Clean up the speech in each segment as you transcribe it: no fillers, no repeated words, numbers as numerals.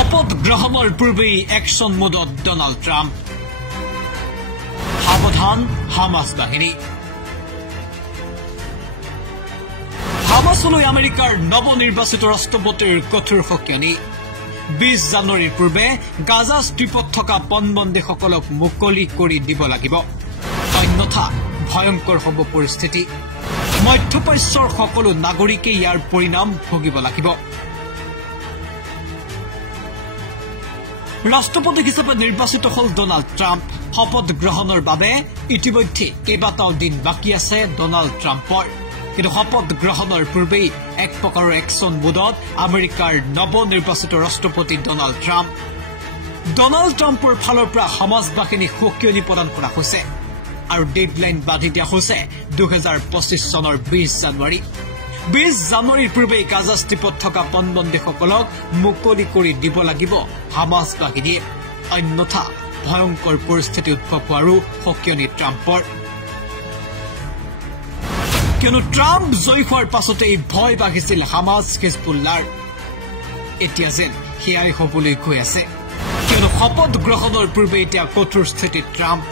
শপথ গ্রহণের পূর্বেই অ্যাকশন মোডত ডোনাল্ড ট্রাম্প সাবধান হামাস বাহিনী হামাসলৈ আমেরিকার নবনির্বাচিত রাষ্ট্রপতির কঠোর সকিয়নি 20 জানুয়ারির পূর্বে গাজা স্ট্রিপত থকা পণবন্দীসকলক মুকলি কৰি দিব লাগিব অন্যথা ভয়ঙ্কৰ হ'ব পৰিস্থিতি মধ্যপ্ৰাচ্যৰ সকলো নাগৰিকে ইয়াৰ পৰিণাম ভুগিব লাগিব ৰাষ্ট্ৰপতি হিচাপে নিৰ্বাচিত হল ডোনাল্ড ট্ৰাম্প শপথ গ্ৰহণৰ বাবে ইতিমধ্যে কেইবাটাও দিন বাকি আছে ডোনাল্ড ট্ৰাম্পৰ কিন্তু শপথ গ্ৰহণৰ পূৰ্বেই এক প্ৰকাৰৰ একশন মোডত আমেৰিকাৰ নৱনিৰ্বাচিত ৰাষ্ট্ৰপতি ডোনাল্ড ট্ৰাম্পৰ ফালৰ পৰা হামাস বাহিনী সকিয়নি প্ৰদান কৰা হৈছে আৰু ডেডলাইন বান্ধি দিয়া হৈছে 2025 চনৰ 20 জানুৱাৰীৰ পূৰ্বে গাজা স্ট্ৰিপত থকা পণবন্দীসকলক মুকলি কৰি দিব লাগিব হামাস বাহিনীয়ে অন্যথা ভয়ঙ্কৰ পৰিস্থিতি উদ্ভৱ হোৱাৰো সকিয়নি ট্ৰাম্পৰ কিয়নো ট্ৰাম্প জয় হোৱাৰ পাছতেই ভয় বাঢ়িছিল হামাস হিজবুল্লাৰ এতিয়া যেন হিয়াৰি হবলৈ গৈ আছে কিয়নো শপথ গ্ৰহণৰ পূৰ্বে এতিয়া কঠোৰ স্থিতিত ট্ৰাম্প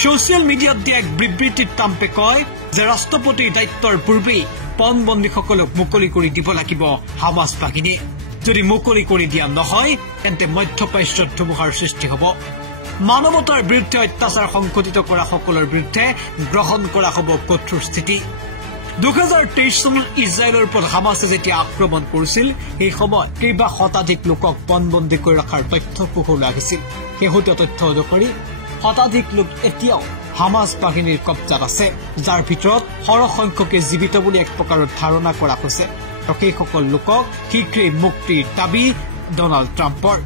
সোশ্যাল মিডিয়াত দিয়া এক বিবৃতিত ট্ৰাম্পে কয় যে ৰাষ্ট্ৰপতিৰ দায়িত্বৰ পূৰ্বেই পণবন্দীসকলক মুকলি কৰি দিব লাগিব হামাস বাহিনী যদি মুকলি কৰি দিয়া নহয় তেন্তে মধ্যপ্ৰাচ্যত ধুমুহাৰ সৃষ্টি হ'ব মানৱতাৰ বিৰুদ্ধে অত্যাচাৰ সংঘটিত কৰা সকলৰ বিৰুদ্ধে গ্ৰহণ কৰা হ'ব কঠোৰ স্থিতি 2023 চনত ইজৰাইলৰ ওপৰত হামাছে যেতিয়া আক্ৰমণ কৰিছিল সেই সময়ত কেইবা শতাধিক লোকক পণবন্দী কৰি ৰখাৰ তথ্য পোহৰলৈ আহিছিল শেহতীয়া তথ্য অনুসৰি শতাধিক লোক এতিয়াও হামাস বাহিনীৰ কব্জাত আছে যাৰ ভিতৰত সৰহসংখ্যকে জীৱিত বুলি এক প্ৰকাৰৰ ধাৰণা কৰা হৈছে আৰু সেইসকল লোকক শীঘ্ৰেই মুক্তিৰ দাবী ডোনাল্ড ট্ৰাম্পৰ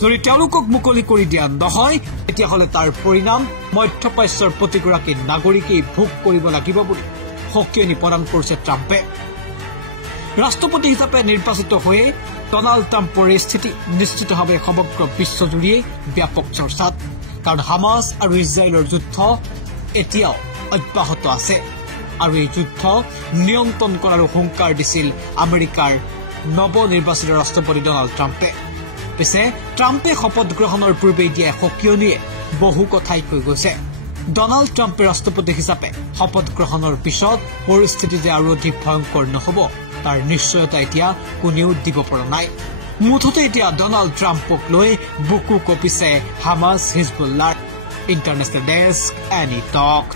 যদি তেওঁলোকক মুকলি কৰি দিয়া নহয় তেতিয়াহ'লে তাৰ পৰিণাম মধ্যপ্ৰাচ্যৰ প্ৰতিগৰাকী নাগৰিকেই ভোগ কৰিব লাগিব বুলি সকিয়নি প্ৰদান কৰিছে ট্ৰাম্পে ৰাষ্ট্ৰপতি হিচাপে নিৰ্বাচিত হৈ ডোনাল্ড ট্ৰাম্পৰ এই স্থিতি নিশ্চিতভাৱে সমগ্ৰ বিশ্বজুৰিয়ে ব্যাপক চৰ্চাত কাৰণ হামাস আৰু ইজৰাইলৰ যুদ্ধ এতিয়াও অব্যাহত আছে আৰু এই যুদ্ধ নিয়ন্ত্ৰণ কৰাৰ হুংকাৰ দিছিল আমেৰিকাৰ নৱনিৰ্বাচিত ৰাষ্ট্ৰপতি ডোনাল্ড ট্ৰাম্পে পিছে ট্ৰাম্পে শপত গ্ৰহণৰ পূৰ্বে দিয়া সকিয়নিয়ে বহু কথাই কৈ গৈছে ডোনাল্ড ট্ৰাম্পে ৰাষ্ট্ৰপতি হিচাপে শপত গ্ৰহণৰ পিছত পৰিস্থিতি যে আৰু অধিক ভয়ংকৰ নহ'ব তাৰ নিশ্চয়তা এতিয়া কোনেও দিব পৰা নাই মুঠতে এতিয়া ডোনাল্ড ট্ৰাম্পক লৈ বুকু কঁপিছে হামাস হিজবুল্লাৰ ইণ্টাৰনেশ্যনেল ডেস্ক এনি টক